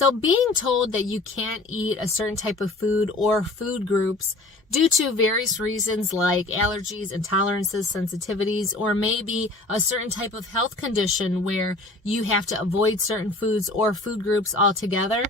So being told that you can't eat a certain type of food or food groups due to various reasons like allergies, intolerances, sensitivities, or maybe a certain type of health condition where you have to avoid certain foods or food groups altogether,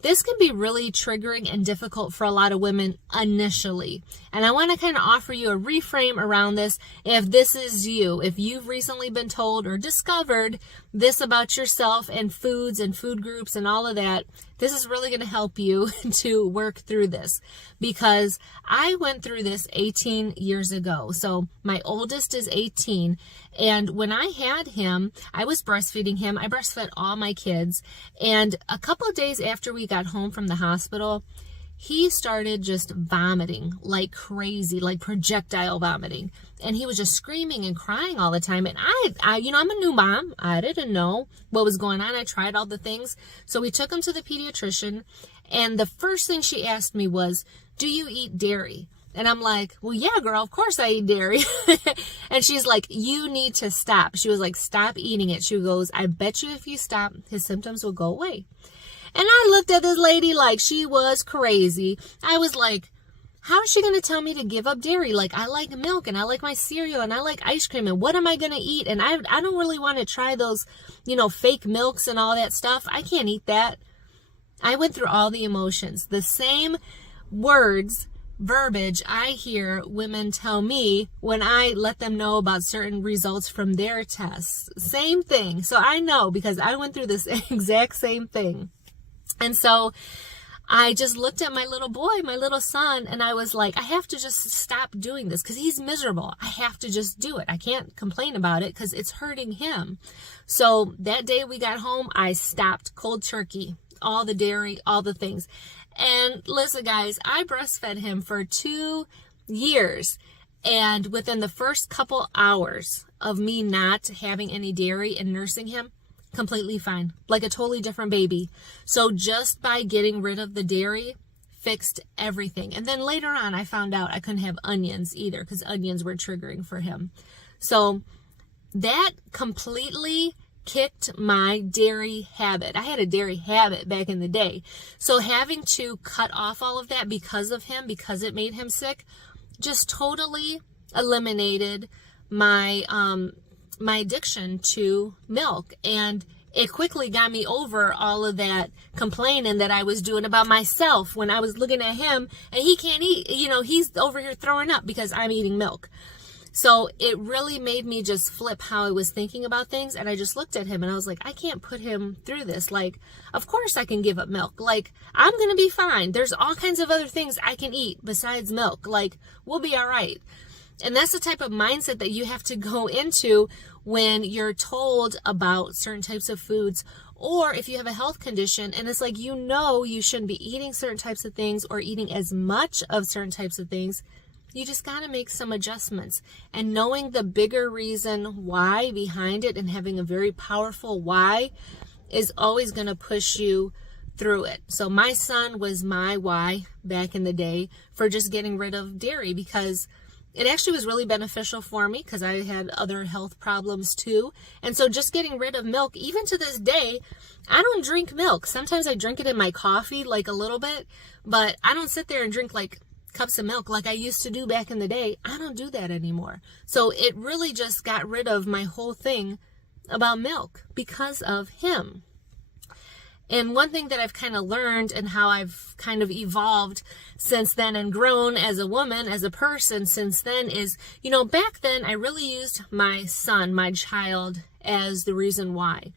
this can be really triggering and difficult for a lot of women initially. And I want to kind of offer you a reframe around this. If this is you, if you've recently been told or discovered this about yourself and foods and food groups and all of that, this is really going to help you to work through this, because I went through this 18 years ago. So my oldest is 18. And when I had him, I was breastfeeding him. I breastfed all my kids. And a couple of days after we got home from the hospital, he started just vomiting like crazy, like projectile vomiting. And he was just screaming and crying all the time. And I, I'm a new mom. I didn't know what was going on. I tried all the things. So we took him to the pediatrician. And the first thing she asked me was, do you eat dairy? And I'm like, well, yeah, girl, of course I eat dairy. And she's like, you need to stop. She was like, stop eating it. She goes, I bet you if you stop, his symptoms will go away. And I looked at this lady like she was crazy. I was like, how is she going to tell me to give up dairy? Like, I like milk and I like my cereal and I like ice cream, and what am I going to eat? And I don't really want to try those, fake milks and all that stuff. I can't eat that. I went through all the emotions. The same words, verbiage I hear women tell me when I let them know about certain results from their tests. Same thing. So I know, because I went through this exact same thing. And so I just looked at my little boy, my little son, and I was like, I have to just stop doing this because he's miserable. I have to just do it. I can't complain about it because it's hurting him. So that day we got home, I stopped cold turkey, all the dairy, all the things. And listen, guys, I breastfed him for 2 years. And within the first couple hours of me not having any dairy and nursing him, completely fine, like a totally different baby. So just by getting rid of the dairy fixed everything. And then later on, I found out I couldn't have onions either because onions were triggering for him. So that completely kicked my dairy habit. I had a dairy habit back in the day. So having to cut off all of that because of him, because it made him sick, just totally eliminated my my addiction to milk. And it quickly got me over all of that complaining that I was doing about myself when I was looking at him and he can't eat, he's over here throwing up because I'm eating milk. So it really made me just flip how I was thinking about things. And I just looked at him and I was like, I can't put him through this. Like, of course I can give up milk. Like, I'm going to be fine. There's all kinds of other things I can eat besides milk. Like, we'll be all right. And that's the type of mindset that you have to go into when you're told about certain types of foods, or if you have a health condition and it's like, you shouldn't be eating certain types of things or eating as much of certain types of things. You just got to make some adjustments. And knowing the bigger reason why behind it and having a very powerful why is always going to push you through it. So my son was my why back in the day for just getting rid of dairy, because it actually was really beneficial for me because I had other health problems too. And so just getting rid of milk, even to this day, I don't drink milk. Sometimes I drink it in my coffee, like a little bit, but I don't sit there and drink like cups of milk like I used to do back in the day. I don't do that anymore. So it really just got rid of my whole thing about milk because of him. And one thing that I've kind of learned and how I've kind of evolved since then and grown as a woman, as a person since then is, back then I really used my son, my child, as the reason why.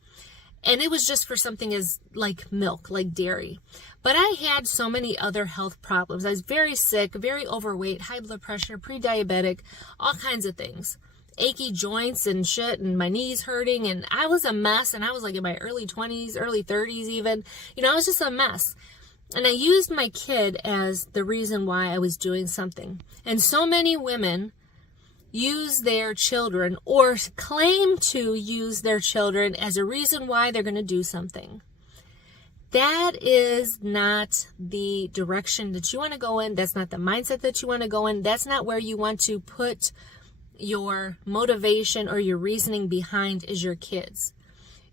And it was just for something as like milk, like dairy. But I had so many other health problems. I was very sick, very overweight, high blood pressure, pre-diabetic, all kinds of things. Achy joints and shit, and my knees hurting, and I was a mess. And I was like in my early 20s, early 30s even. I was just a mess. And I used my kid as the reason why I was doing something. And so many women use their children or claim to use their children as a reason why they're going to do something. That is not the direction that you want to go in. That's not the mindset that you want to go in. That's not where you want to put your motivation or your reasoning behind is your kids.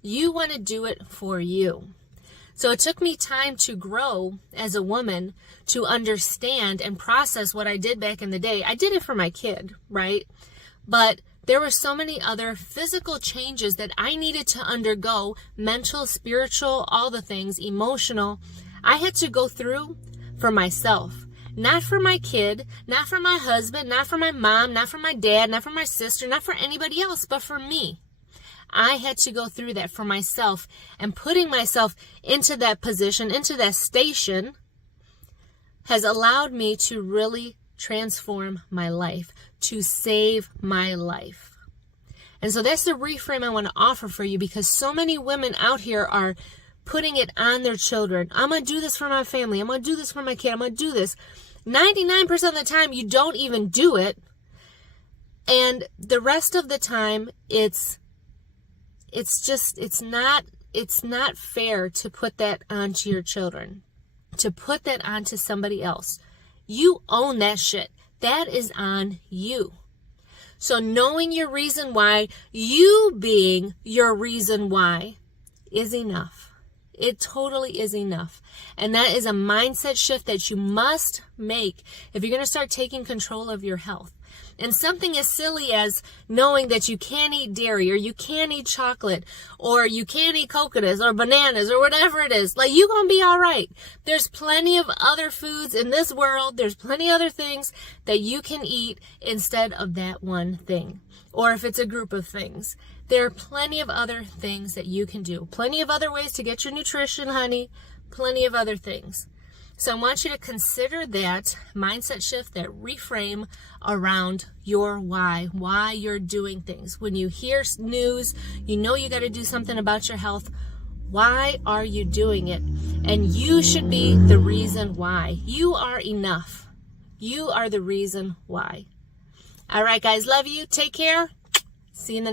You want to do it for you. So it took me time to grow as a woman, to understand and process what I did back in the day. I did it for my kid, right? But there were so many other physical changes that I needed to undergo, mental, spiritual, all the things, emotional. I had to go through for myself, not for my kid, not for my husband, not for my mom, not for my dad, not for my sister, not for anybody else, but for me. I had to go through that for myself, and putting myself into that position, into that station, has allowed me to really transform my life, to save my life. And so that's the reframe I want to offer for you, because so many women out here are putting it on their children. I'm going to do this for my family. I'm going to do this for my kid. I'm going to do this. 99% of the time, you don't even do it. And the rest of the time, it's not fair to put that onto your children, to put that onto somebody else. You own that shit. That is on you. So knowing your reason why, you being your reason why, is enough. It totally is enough. And that is a mindset shift that you must make if you're going to start taking control of your health. And something as silly as knowing that you can't eat dairy, or you can't eat chocolate, or you can't eat coconuts or bananas or whatever it is, like, you're going to be all right. There's plenty of other foods in this world. There's plenty of other things that you can eat instead of that one thing. Or if it's a group of things, there are plenty of other things that you can do. Plenty of other ways to get your nutrition, honey. Plenty of other things. So I want you to consider that mindset shift, that reframe around your why you're doing things. When you hear news, you know you got to do something about your health. Why are you doing it? And you should be the reason why. You are enough. You are the reason why. All right, guys, love you. Take care. See you in the